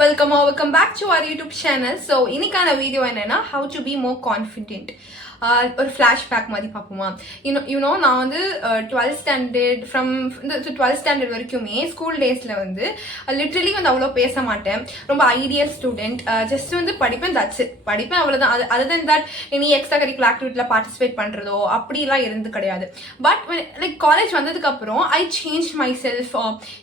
Welcome back to our YouTube channel. So இன்னைக்கான video என்னன்னா how to be more confident. ஒரு flashback மாதிரி பார்ப்போமா. யூனோ நான் வந்து 12th ஸ்டாண்டர்ட் ஃப்ரம் இந்த 12th ஸ்டாண்டர்ட் வரைக்குமே ஸ்கூல் டேஸில் வந்து லிட்ரலி வந்து அவ்வளோ பேச மாட்டேன். ரொம்ப ஐடியல் ஸ்டூடெண்ட். ஜஸ்ட் வந்து படிப்பேன், தட்ஸ் இட். படிப்பேன் அவ்வளோதான். அதர் தென் தட் இனி எக்ஸ்ட்ரா கரிக்குலர் ஆக்டிவிட்டியில் பார்ட்டிசிபேட் பண்ணுறதோ அப்படிலாம் இருந்து கிடையாது. பட் லைக் காலேஜ் வந்ததுக்கப்புறம் I change my self.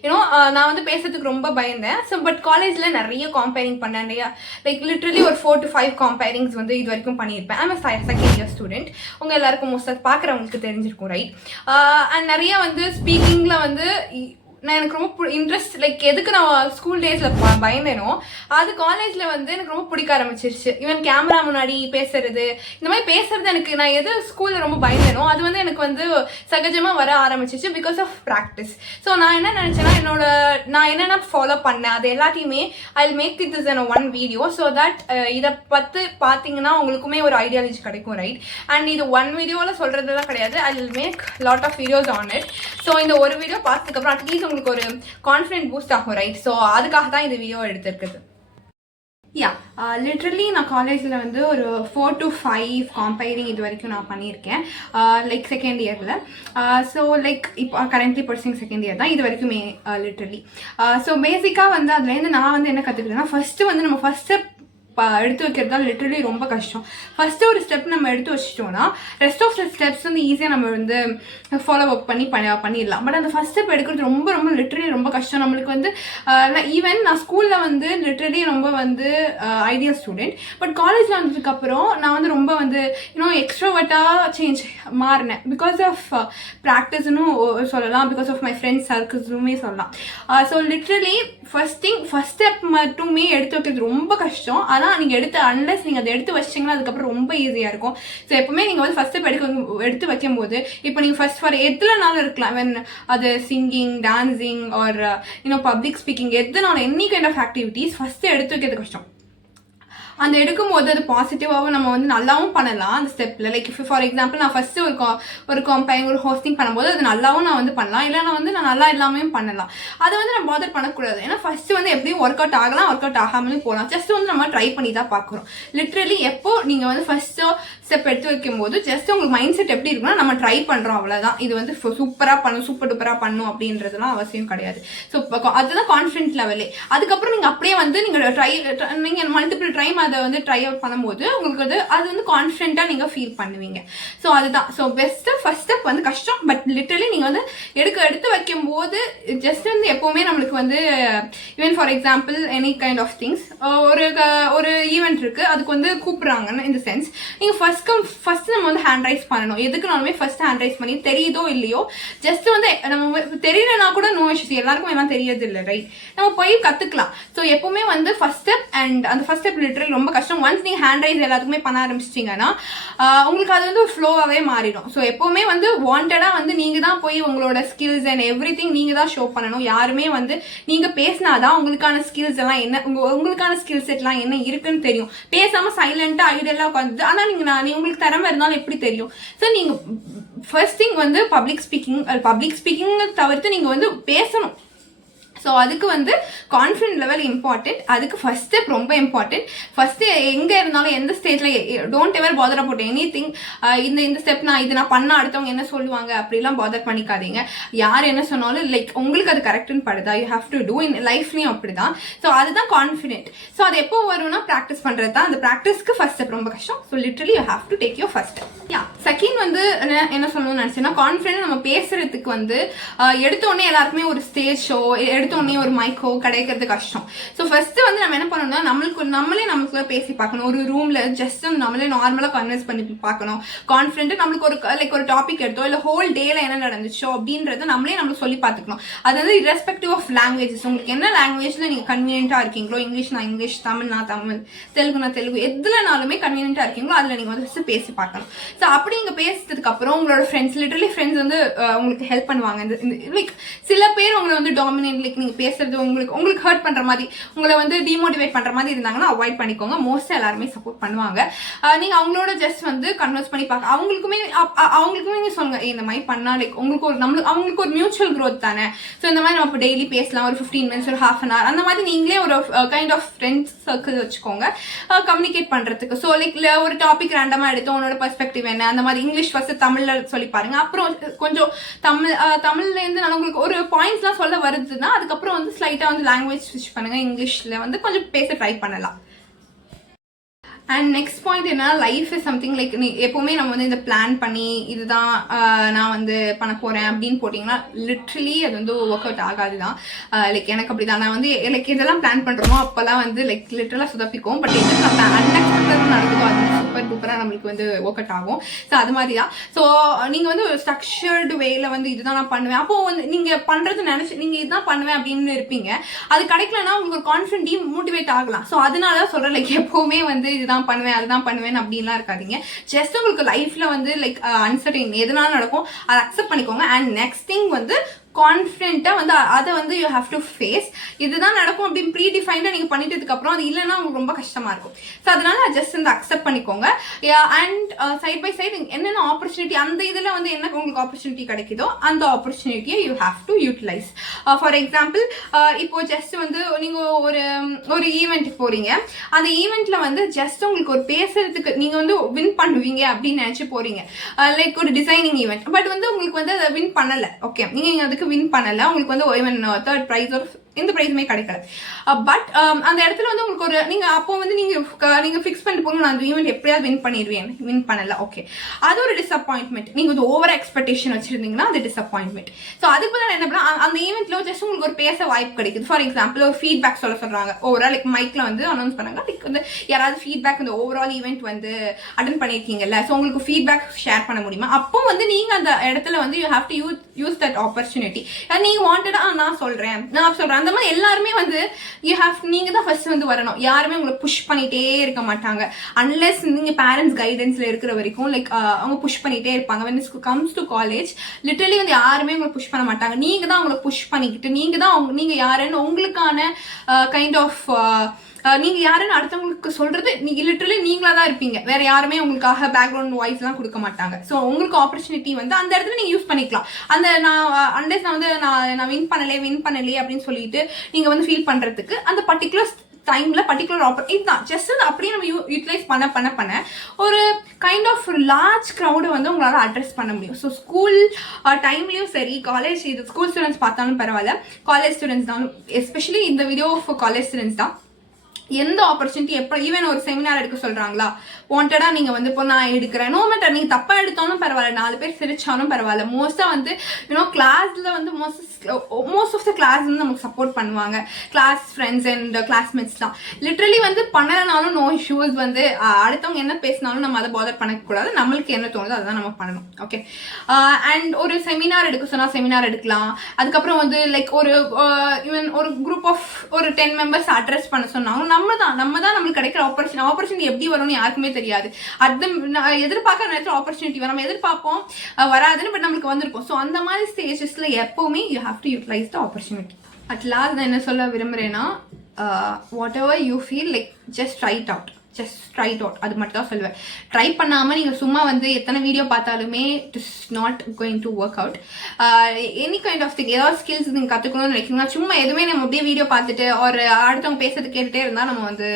You know நான் வந்து பேசுறதுக்கு ரொம்ப பயந்தேன். ஸோ பட் காலேஜில் நிறைய காம்பேரிங் பண்ணேன். நிறையா லைக் லிட்ரலி ஒரு 4 to 5 காம்பேரிங்ஸ் வந்து இது வரைக்கும் பண்ணியிருப்பேன். I'm second year student. உங்க எல்லாருக்கும் மோஸ்ட் பார்க்குறவங்களுக்கு தெரிஞ்சிருக்கும், ரைட்? அண்ட் நிறைய வந்து ஸ்பீக்கிங்ல வந்து நான் எனக்கு ரொம்ப இன்ட்ரெஸ்ட், லைக் எதுக்கு நான் ஸ்கூல் டேஸில் பயந்தேனோ அது காலேஜில் வந்து எனக்கு ரொம்ப பிடிக்க ஆரம்பிச்சிருச்சு. ஈவன் கேமரா முன்னாடி பேசுறது, இந்த மாதிரி பேசுறது எனக்கு நான் எது ஸ்கூலில் ரொம்ப பயந்தேனோ அது வந்து எனக்கு வந்து சகஜமாக வர ஆரம்பிச்சிருச்சு பிகாஸ் ஆஃப் ப்ராக்டிஸ். ஸோ நான் என்ன நினச்சேன்னா நான் என்னென்ன ஃபாலோ பண்ணேன் அது எல்லாத்தையுமே I make it is one video so that இதை பற்றி பார்த்தீங்கன்னா உங்களுக்குமே ஒரு ஐடியாலஜி கிடைக்கும், ரைட்? அண்ட் இது ஒன் வீடியோவில் சொல்கிறதுலாம் கிடையாது. I will make lot of videos on it. So இந்த ஒரு வீடியோ பார்த்ததுக்கப்புறம் அட்லீஸ்ட் உங்களுக்கு ஒரு கான்ஃபிடென்ட் பூஸ்ட் ஆகும், ரைட்? ஸோ அதுக்காக தான் இந்த வீடியோ எடுத்திருக்குது. லிட்ரலி நான் காலேஜில் வந்து ஒரு 4 to 5 காம்பேரிங் இது வரைக்கும் நான் பண்ணியிருக்கேன், லைக் செகண்ட் இயரில். ஸோ லைக் இப்போ கரண்ட்லி பர்சிங் செகண்ட் இயர் தான் இது வரைக்குமே லிட்ரலி. ஸோ பேசிக்காக வந்து அதுலேருந்து நான் வந்து என்ன கற்றுக்கிட்டேன்னா, ஃபஸ்ட்டு வந்து நம்ம ஃபஸ்ட்டு எடுத்து வைக்கிறது தான் லிட்ரலி ரொம்ப கஷ்டம். ஃபஸ்ட்டு ஒரு ஸ்டெப் நம்ம எடுத்து வச்சிட்டோம்னா ரெஸ்ட் ஆஃப் த ஸ்டெப்ஸ் வந்து ஈஸியாக நம்ம வந்து ஃபாலோ அப் பண்ணிடலாம். பட் அந்த ஃபஸ்ட் ஸ்டெப் எடுக்கிறது ரொம்ப ரொம்ப லிட்ரலி ரொம்ப கஷ்டம். நம்மளுக்கு வந்து ஈவன் நான் ஸ்கூலில் வந்து லிட்ரலி ரொம்ப வந்து ஐடியல் ஸ்டூடெண்ட். பட் காலேஜில் வந்ததுக்கப்புறம் நான் வந்து ரொம்ப வந்து இன்னும் எக்ஸ்ட்ரோவர்ட்டாக மாறினேன் பிகாஸ் ஆஃப் ப்ராக்டிஸ்னு சொல்லலாம், பிகாஸ் ஆஃப் மை ஃப்ரெண்ட்ஸ் சர்க்கிள்ஸுமே சொல்லலாம். ஸோ லிட்ரலி ஃபஸ்ட் ஸ்டெப் மட்டுமே எடுத்து வைக்கிறது ரொம்ப கஷ்டம். ஆனால் நீங்கள் அன்லெஸ் நீங்கள் அதை எடுத்து வச்சிங்கன்னா அதுக்கப்புறம் ரொம்ப ஈஸியாக இருக்கும். ஸோ எப்பவுமே நீங்கள் வந்து ஃபஸ்ட் ஸ்டெப் எடுத்து வைக்கும்போது இப்போ நீங்கள் ஃபஸ்ட் ஃபார் எதுலனாலும் இருக்கலாம், வென் அது singing, dancing or public speaking, எதுனாலும் any kind of activities first எடுத்து வைக்கிறது கஷ்டம். அந்த எடுக்கும்போது அது பாசிட்டிவாகவும் நம்ம வந்து நல்லாவும் பண்ணலாம் அந்த ஸ்டெப்பில். லைக் இப்போ ஃபார் எக்ஸாம்பிள் நான் ஃபஸ்ட்டு ஒரு காம்பேரிங் ஒரு ஹோஸ்டிங் பண்ணும்போது அது நல்லாவும் நான் வந்து பண்ணலாம், இல்லைனா வந்து நான் நல்லா இல்லாமையும் பண்ணலாம். அதை வந்து நம்ம பாதர் பண்ணக்கூடாது. ஏன்னா ஃபஸ்ட்டு வந்து எப்படியும் ஒர்க் அவுட் ஆகலாம், ஒர்க் அவுட் ஆகாமலும் போகலாம். ஜஸ்ட் வந்து நம்ம ட்ரை பண்ணி தான் பார்க்குறோம். லிட்ரலி எப்போ நீங்கள் வந்து ஃபஸ்ட்டு ஸ்டெப் எடுத்து வைக்கும்போது ஜஸ்ட் உங்களுக்கு மைண்ட் செட் எப்படி இருக்குன்னா நம்ம ட்ரை பண்ணுறோம், அவ்வளோதான். இது வந்து சூப்பராக பண்ணும், சூப்பர் டூப்பராக பண்ணும் அப்படின்றதுலாம் அவசியம் கிடையாது. ஸோ அதுதான் கான்ஃபிடென்ட் லெவலே. அதுக்கப்புறம் நீங்கள் அப்படியே வந்து நீங்கள் மல்டிபிள் டைம் அதை வந்து ட்ரை அவுட் பண்ணும்போது உங்களுக்கு அது வந்து கான்ஃபிடென்ட்டாக நீங்கள் ஃபீல் பண்ணுவீங்க. ஸோ அதுதான். ஸோ பெஸ்ட்டு ஃபஸ்ட் ஸ்டெப் வந்து கஷ்டம். பட் லிட்டரலி நீங்கள் வந்து எடுத்து வைக்கும்போது ஜஸ்ட் வந்து எப்போவுமே நம்மளுக்கு வந்து even for example any kind of things, ஒரு ஈவெண்ட் இருக்குது, அதுக்கு வந்து கூப்பிட்றாங்கன்னு இந்த சென்ஸ் நீங்கள் ஃபஸ்ட்டு நம்ம வந்து ஹேண்ட் ரைஸ் பண்ணணும். எதுக்குனாலுமே ஃபஸ்ட் ஹேண்ட் ரைஸ் பண்ணி தெரியுதோ இல்லையோ ஜஸ்ட் வந்து நம்ம தெரியலனா கூட நோ இஷ்யூஸ், எல்லாருக்கும் எல்லாம் தெரியாது இல்லை, ரைட்? நம்ம போய் கற்றுக்கலாம். ஸோ எப்போவுமே வந்து ஃபஸ்ட் ஸ்டெப் அண்ட் அந்த ஃபஸ்ட் ஸ்டெப் லிட்டரலி ரொம்ப கஷ்டம். ஒன்ஸ் நீங்கள் ஹேண்ட் ரைஸ் எல்லாத்துக்குமே பண்ண ஆரம்பிச்சிட்டிங்கன்னா உங்களுக்கு அது வந்து ஒரு ஃப்ளோவாகவே மாறிடும். ஸோ எப்போவுமே வந்து வாண்டடாக வந்து நீங்கள் தான் போய் உங்களோட ஸ்கில்ஸ் அண்ட் எவ்ரி திங் நீங்கள் தான் ஷோ பண்ணணும். யாருமே வந்து நீங்கள் பேசினாதான் உங்களுக்கான ஸ்கில்ஸ் எல்லாம் என்ன, உங்களுக்கான ஸ்கில் செட்லாம் என்ன இருக்குன்னு தெரியும். பேசாமல் சைலண்ட்டாக ஐடியெல்லாம் உட்காந்து ஆனால் நீங்கள் உங்களுக்கு திறமை இருந்தாலும் எப்படி தெரியும்? ஸோ நீங்கள் ஃபர்ஸ்ட் திங் வந்து பப்ளிக் ஸ்பீக்கிங் தவிர்த்து நீங்கள் வந்து பேசணும். ஸோ அதுக்கு வந்து கான்ஃபிடென்ட் லெவல் இம்பார்ட்டன்ட். அதுக்கு ஃபஸ்ட் ஸ்டெப் ரொம்ப இம்பார்ட்டன்ட். ஃபஸ்ட்டு எங்கே இருந்தாலும் எந்த ஸ்டேஜில் don't ever father about any thing. இந்த ஸ்டெப் நான் பண்ண அடுத்தவங்க என்ன சொல்லுவாங்க அப்படிலாம் பாதர் பண்ணிக்காதீங்க. யார் என்ன சொன்னாலும் லைக் உங்களுக்கு அது கரெக்டுன்னு படுதா, யூ ஹேவ் டு டூ. இன் லைஃப்லையும் அப்படி தான். ஸோ அதுதான் கான்ஃபிடென்ட். ஸோ அது எப்போ வரும்னா ப்ராக்டிஸ் பண்ணுறது தான். அந்த ப்ராக்டிஸ்க்கு ஃபஸ்ட் ஸ்டெப் ரொம்ப கஷ்டம். So literally you have to take your first step. Second வந்து என்ன சொல்லணும்னு நினச்சேன்னா, கான்ஃபிடென்ட் நம்ம பேசுறதுக்கு வந்து எடுத்தோடனே எல்லாருக்குமே ஒரு ஸ்டேஜ் ஷோ எடுத்தோடனே ஒரு மைக்கோ கிடைக்கிறது கஷ்டம். ஸோ ஃபர்ஸ்ட் வந்து நம்ம என்ன பண்ணணும்னா நம்மளுக்குள்ள பேசி பார்க்கணும். ஒரு ரூம்ல ஜஸ்ட் நம்மளே நார்மலாக கன்வென்ஸ் பண்ணி பார்க்கணும். கான்ஃபிடென்ட் நம்மளுக்கு ஒரு டாபிக் எடுத்தோ இல்லை ஹோல் டேல என்ன நடந்துச்சோ அப்படின்றத நம்மளுக்கு சொல்லி பார்த்துக்கணும். அது வந்து இரஸ்பெக்டிவ் ஆஃப் லாங்குவேஜஸ், உங்களுக்கு என்ன லாங்குவேஜ்ல நீங்கள் கன்வீனியன்ட்டாக இருக்கீங்களோ, இங்கிலீஷ்னா இங்கிலீஷ், தமிழ்னா தமிழ், தெலுங்குனா தெலுங்கு, எதுலனாலுமே கன்வீனியன்ட்டாக இருக்கீங்களோ அதில் நீங்கள் வந்து பேசி பார்க்கணும். ஸோ அப்படி நீங்க பேசுறதுக்கு அப்புறம் உங்களோட ஃப்ரெண்ட்ஸ் லிட்டரலி ஃப்ரெண்ட்ஸ் வந்து உங்களுக்கு ஹெல்ப் பண்ணுவாங்க. லைக் சில பேர் உங்களை வந்து டாமினேட், லைக் நீங்க பேசுறது உங்களுக்கு ஹர்ட் பண்ற மாதிரி, உங்களை வந்து டிமோட்டிவேட் பண்ற மாதிரி இருந்தாங்கன்னா அவாய்ட் பண்ணிக்கோங்க. மோஸ்டா எல்லாருமே சப்போர்ட் பண்ணுவாங்க. நீங்க அவங்களோட ஜஸ்ட் வந்து கன்வர்ஸ் பண்ணி பார்க்க, அவங்களுக்குமே நீங்க சொல்லுங்க இந்த மாதிரி பண்ணா லைக் அவங்களுக்கு ஒரு மியூச்சுவல் க்ரோத் தானே. ஸோ இந்த மாதிரி நம்ம டெய்லி பேசலாம், ஒரு 15 minutes ஒரு half an hour அந்த மாதிரி நீங்களே ஒரு கைண்ட் ஆஃப் ஃப்ரெண்ட்ஸ் சர்க்கிள் வச்சுக்கோங்க கம்யூனிகேட் பண்றதுக்கு. ஸோ லைக் ஒரு டாபிக் ரேண்டமா எடுத்து உன்னோட பெர்ஸ்பெக்டிவ் என்ன அந்த மாதிரி இங்கிலீஷ் ஃபர்ஸ்ட் தமிழ்ல சொல்லி பாருங்க. அப்புறம் கொஞ்சம் தமிழ்ல இருந்து நான் உங்களுக்கு ஒரு பாயிண்ட்ஸ்லாம் சொல்ல வருதுன்னா அதுக்கப்புறம் வந்து ஸ்லைட்டா வந்து லாங்குவேஜ் ஸ்விட்ச் பண்ணுங்க, இங்கிலீஷ்ல வந்து கொஞ்சம் பேச ட்ரை பண்ணலாம். அண்ட் நெக்ஸ்ட் பாயிண்ட் என்ன, லைஃப் இஸ் சம்திங் லைக் நீ எப்பவுமே நம்ம வந்து இந்த பிளான் பண்ணி இதுதான் நான் வந்து பண்ண போறேன் அப்படின்னு போட்டிங்கன்னா லிட்ரலி அது வந்து ஒர்க் அவுட் ஆகாது தான். லைக் எனக்கு அப்படிதான், நான் வந்து எனக்கு இதெல்லாம் பிளான் பண்றோமோ அப்பெல்லாம் வந்து லைக் லிட்டரலா சுதப்பிக்கும். பட் எது அன்எக்ஸ்பெக்டடாக நடக்குதோ அது சூப்பர் டூப்பராக நம்மளுக்கு வந்து ஒர்க் அவுட் ஆகும். ஸோ அது மாதிரி தான். ஸோ நீங்க வந்து ஸ்ட்ரக்சர்டு வேல வந்து இதுதான் நான் பண்ணுவேன், அப்போ வந்து நீங்க பண்றது நினைச்சு நீங்க இதுதான் பண்ணுவேன் அப்படின்னு இருப்பீங்க. அது கிடைக்கலன்னா உங்களுக்கு கான்ஃபிடென்ட் மோட்டிவேட் ஆகலாம். ஸோ அதனால தான் சொல்றேன் லைக் எப்பவுமே வந்து இதுதான் பண்ணுவேன் அதுதான் பண்ணுவேன் அப்படின்லாம் இருக்காதீங்க. ஜஸ்ட் உங்களுக்கு லைஃப்ல வந்து லைக் அன்சர்டைன் எதுனாலும் நடக்கும், அதை அக்செப்ட் பண்ணிக்கோங்க. அண்ட் நெக்ஸ்ட் திங் வந்து கான்ஃபிடென்ட்டா வந்து அதை வந்து யூ ஹேவ் டு ஃபேஸ். இதுதான் நடக்கும் அப்படின்னு ப்ரீ டிஃபைன்டா நீங்க பண்ணிட்டதுக்கு அப்புறம் அது இல்லைன்னா உங்களுக்கு ரொம்ப கஷ்டமா இருக்கும். ஸோ அதனால ஜஸ்ட் வந்து அக்செப்ட் பண்ணிக்கோங்க. அண்ட் சைட் பை சைடு என்னென்ன ஆப்பர்ச்சுனிட்டி அந்த இதில் வந்து என்ன உங்களுக்கு ஆப்பர்ச்சுனிட்டி கிடைக்குதோ அந்த ஆப்பர்ச்சுனிட்டியை you have to utilise. For example இப்போ ஜஸ்ட் வந்து நீங்க ஒரு ஈவெண்ட்டுக்கு போறீங்க, அந்த ஈவெண்ட்ல வந்து ஜஸ்ட் உங்களுக்கு ஒரு பேசுறதுக்கு நீங்க வந்து வின் பண்ணுவீங்க அப்படின்னு நினைச்சு போறீங்க. லைக் ஒரு டிசைனிங் ஈவெண்ட், பட் வந்து உங்களுக்கு வந்து அதை வின் பண்ணல. ஓகே, நீங்க அதுக்கு வின் பண்ணல, உங்களுக்கு வந்து ஈவன் தேர்ட் ப்ரைஸ் ஒரு எந்த ப்ரைஸுமே கிடைக்கல. பட் அந்த இடத்துல வந்து உங்களுக்கு ஒரு நீங்க அப்போ வந்து நீங்க ஃபிக்ஸ் பண்ணிட்டு போங்க, நான் அந்த ஈவெண்ட் எப்படியாவது வின் பண்ணிடுவேன், வின் பண்ணல. ஓகே, அது ஒரு டிசப்பாயின்மெண்ட். நீங்க வந்து ஓவர் எக்ஸ்பெக்டேஷன் வச்சிருந்தீங்கன்னா அது டிசப்பாயின்மெண்ட். ஸோ அதுக்கு பதிலாக என்ன பண்ணா அந்த ஈவெண்ட்ல ஜஸ்ட் உங்களுக்கு ஒரு பேச வாய்ப்பு கிடைக்குது. ஃபார் எக்ஸாம்பிள் ஒரு ஃபீட்பேக் சொல்றாங்க ஓவரால், லைக் மைக்ல வந்து அனௌன்ஸ் பண்ணாங்க, லைக் வந்து யாராவது ஃபீட்பேக் இந்த ஓவரால் ஈவெண்ட் வந்து அட்டன் பண்ணிருக்கீங்கல்ல, ஸோ உங்களுக்கு ஃபீட்பேக் ஷேர் பண்ண முடியுமா? அப்போ வந்து நீங்க அந்த இடத்துல வந்து you have to use that opportunity. நீங்க வாண்டடா நான் சொல்றேன் அந்த மாதிரி எல்லாருமே வந்து நீங்க தான் ஃபர்ஸ்ட் வந்து வரணும். யாருமே உங்களை புஷ் பண்ணிட்டே இருக்க மாட்டாங்க அன்லெஸ் நீங்க பேரண்ட்ஸ் கைடன்ஸ்ல இருக்கிற வரைக்கும். லைக் அவங்க புஷ் பண்ணிட்டே இருப்பாங்க. when it comes to college literally வந்து யாருமே உங்களை புஷ் பண்ண மாட்டாங்க. நீங்க தான் உங்களை புஷ் பண்ணிக்கிட்டு நீங்க யாருன்னு உங்களுக்கான கைண்ட் ஆஃப் நீங்க யாருன்னு அடுத்தவங்களுக்கு சொல்றது நீங்க லிட்டரலி நீங்களா தான் இருப்பீங்க. வேற யாருமே உங்களுக்காக பேக்ரவுண்ட் வாய்ஸ் எல்லாம் கொடுக்க மாட்டாங்க. ஸோ உங்களுக்கு ஆப்பர்ச்சுனிட்டி வந்து அந்த இடத்துல நீங்க யூஸ் பண்ணிக்கலாம். அந்த நான் வின் பண்ணலையே அப்படின்னு சொல்லிட்டு நீங்க வந்து ஃபீல் பண்றதுக்கு அந்த பர்டிகுலர் டைம்ல பர்டிகுலர் இதுதான் ஜஸ்ட் அப்படியே நம்ம யூட்டிலைஸ் பண்ண ஒரு கைண்ட் ஆஃப் லார்ஜ் க்ரௌடை வந்து உங்களால் அட்ரஸ் பண்ண முடியும். ஸோ ஸ்கூல் டைம்லயும் சரி, காலேஜ் இது ஸ்கூல் ஸ்டூடெண்ட்ஸ் பார்த்தாலும் பரவாயில்ல, காலேஜ் ஸ்டூடெண்ட்ஸ் தான், எஸ்பெஷலி இந்த வீடியோ ஃபார் காலேஜ் ஸ்டூடெண்ட்ஸ் தான். எந்த ஆப்பர்ச்சுனிட்டி எப்போ ஈவன் ஒரு செமினார் எடுக்க சொல்றாங்களா, வாண்டடா நீங்க வந்து இப்போ நான் எடுக்கிறேன், நோ மேட்டர் நீங்க தப்பா எடுத்தாலும் பரவாயில்ல, 4 பேர் சிரிச்சாலும் பரவாயில்ல. மோஸ்டா வந்து கிளாஸ்ல வந்து மோஸ்ட் ஆஃப் த கிளாஸ் வந்து நமக்கு சப்போர்ட் பண்ணுவாங்க. கிளாஸ் ஃப்ரெண்ட்ஸ் அண்ட் கிளாஸ்மேட்ஸ் தான். லிட்டரலி வந்து பண்ணலனாலும் நோ இஷ்யூஸ். வந்து அடுத்தவங்க என்ன பேசினாலும் நம்ம அதை பாதர் பண்ணக்கூடாது. நம்மளுக்கு என்ன தோணுதோ அதுதான் நம்ம பண்ணணும். ஓகே, அண்ட் ஒரு செமினார் எடுக்க சொன்னா செமினார் எடுக்கலாம். அதுக்கப்புறம் வந்து லைக் ஈவன் ஒரு குரூப் ஆஃப் ஒரு 10 மெம்பர்ஸ் அட்ரஸ் பண்ண சொன்னாலும் நம்ம தான் நம்மளுக்கு கிடைக்கிற ஆப்பர்ச்சுனிட்டி எப்படி வரும்னு யாருக்குமே தெரியாது. அது எதிர்பார்க்க நேரத்தில் ஆப்பர்ச்சுனிட்டி வரும், நம்ம எதிர்பார்ப்போம் வராதுன்னு, பட் நம்மளுக்கு வந்திருக்கும். ஸோ அந்த மாதிரி ஸ்டேஜஸ்ல எப்பவுமே you have to utilise the opportunity. At last நான் என்ன சொல்ல விரும்புறேன்னா, whatever you feel like just try it out. அது மட்டும் தான் சொல்லுவேன். ட்ரை பண்ணாமல் நீங்கள் சும்மா வந்து எத்தனை வீடியோ பார்த்தாலுமே it is not going to work out. Any kind of thing, ஏதாவது ஸ்கில்ஸ் நீங்கள் கற்றுக்கணும்னு நினைக்கிறீங்கன்னா சும்மா எதுவுமே நம்ம அப்படியே வீடியோ பார்த்துட்டு ஒரு அடுத்தவங்க பேசுறது கேட்டுகிட்டே இருந்தால் நம்ம வந்து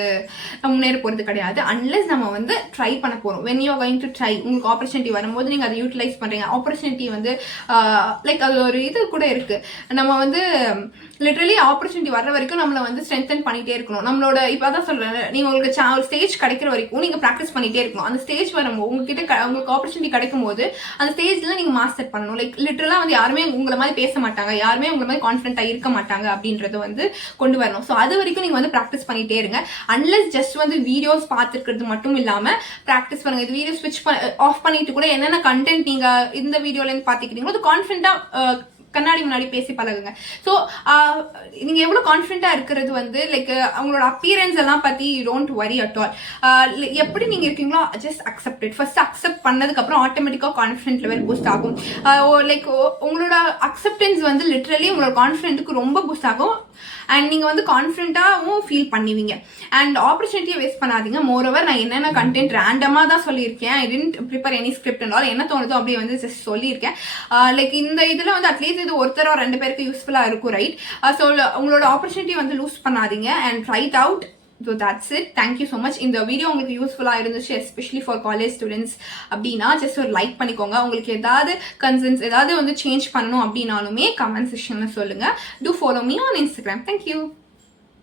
முன்னேற போகிறது கிடையாது. அன்லெஸ் நம்ம வந்து ட்ரை பண்ண போகிறோம். When you are going to try, உங்களுக்கு ஆப்பர்ச்சுனிட்டி வரும்போது நீங்கள் அதை யூட்டிலைஸ் பண்ணுறீங்க. ஆப்பர்ச்சுனிட்டி வந்து லைக் அது ஒரு இது கூட இருக்குது. நம்ம வந்து லிட்டரலி ஆப்பர்ச்சுனிட்டி வர்ற வரைக்கும் நம்மளை வந்து ஸ்ட்ரென்தன் பண்ணிகிட்டே இருக்கணும். நம்மளோட இப்போ அதான் சொல்கிறேன், நீங்கள் உங்களுக்கு ஸ்டேஜ் கிடைக்கிற வரைக்கும் நீங்க பிராக்டிஸ் பண்ணிட்டே இருக்கணும். அந்த ஸ்டேஜ் வரும்போது உங்களுக்கு ஆப்பர்ச்சுனிட்டி கிடைக்கும் போது அந்த ஸ்டேஜ்ல நீங்க மாஸ்டர் பண்ணணும். லைக் லிட்டரலா வந்து யாருமே உங்களை மாதிரி பேச மாட்டாங்க, யாருமே உங்களை மாதிரி கான்ஃபிடென்ட்டா இருக்க மாட்டாங்க அப்படின்றத வந்து கொண்டு வரணும். ஸோ அது வரைக்கும் நீங்க வந்து பிராக்டிஸ் பண்ணிட்டே இருங்க. அன்லெஸ் ஜஸ்ட் வந்து வீடியோஸ் பார்த்துருக்கிறது மட்டும் இல்லாம பிராக்டிஸ் பண்ணுங்க. இது வீடியோ ஸ்விட்ச் ஆஃப் பண்ணிட்டு கூட என்னென்ன கண்டென்ட் நீங்க இந்த வீடியோல இருந்து பாத்துக்கிறீங்களோ அது கான்ஃபிடென்ட்டா கண்ணாடி முன்னாடி பேசி பழகுங்க. ஸோ நீங்கள் எவ்வளோ கான்ஃபிடென்ட்டாக இருக்கிறது வந்து லைக் அவங்களோட அப்பியரன்ஸ் எல்லாம் பற்றி டோன்ட் வரி அட் ஆல். எப்படி நீங்கள் இருக்கீங்களோ just accept it. First accept பண்ணதுக்கப்புறம் ஆட்டோமேட்டிக்காக கான்ஃபிடென்ட் லெவல் பூஸ்ட் ஆகும். லைக் உங்களோட அக்செப்டன்ஸ் வந்து லிட்ரலி உங்களோட கான்ஃபிடென்ட்டுக்கு ரொம்ப பூஸ்ட் ஆகும். அண்ட் நீங்கள் வந்து கான்ஃபிடென்ட்டாகவும் ஃபீல் பண்ணுவீங்க. அண்ட் ஆப்பர்ச்சுனிட்டியை வேஸ்ட் பண்ணாதீங்க. மோரோவர் நான் என்னென்ன கண்டென்ட் ரேண்டமாக தான் சொல்லியிருக்கேன். ஐ டென்ட் ப்ரிப்பேர் எனி ஸ்கிரிப்ட் இருந்தாலும் என்ன தோணுதோ அப்படியே வந்து ஜஸ்ட் சொல்லியிருக்கேன். லைக் இந்த இதில் வந்து அட்லீஸ்ட் இது ஒருத்தரோ 2 பேருக்கு யூஸ்ஃபுல்லாக இருக்கும், ரைட்? ஸோ உங்களோட ஆப்பர்ச்சுனிட்டி வந்து லூஸ் பண்ணாதீங்க and try it out. So that's it. Thank you so much. இந்த வீடியோ உங்களுக்கு யூஸ்ஃபுல்லாக இருந்துச்சு, எஸ்பெஷலி ஃபார் காலேஜ் ஸ்டூடெண்ட்ஸ் அப்படின்னா ஜஸ்ட் ஒரு லைக் பண்ணிக்கோங்க. உங்களுக்கு ஏதாவது கன்சர்ன்ஸ் ஏதாவது வந்து சேஞ்ச் பண்ணணும் அப்படின்னாலுமே கமெண்ட் செக்ஷனில் சொல்லுங்கள். Do follow me on Instagram. Thank you.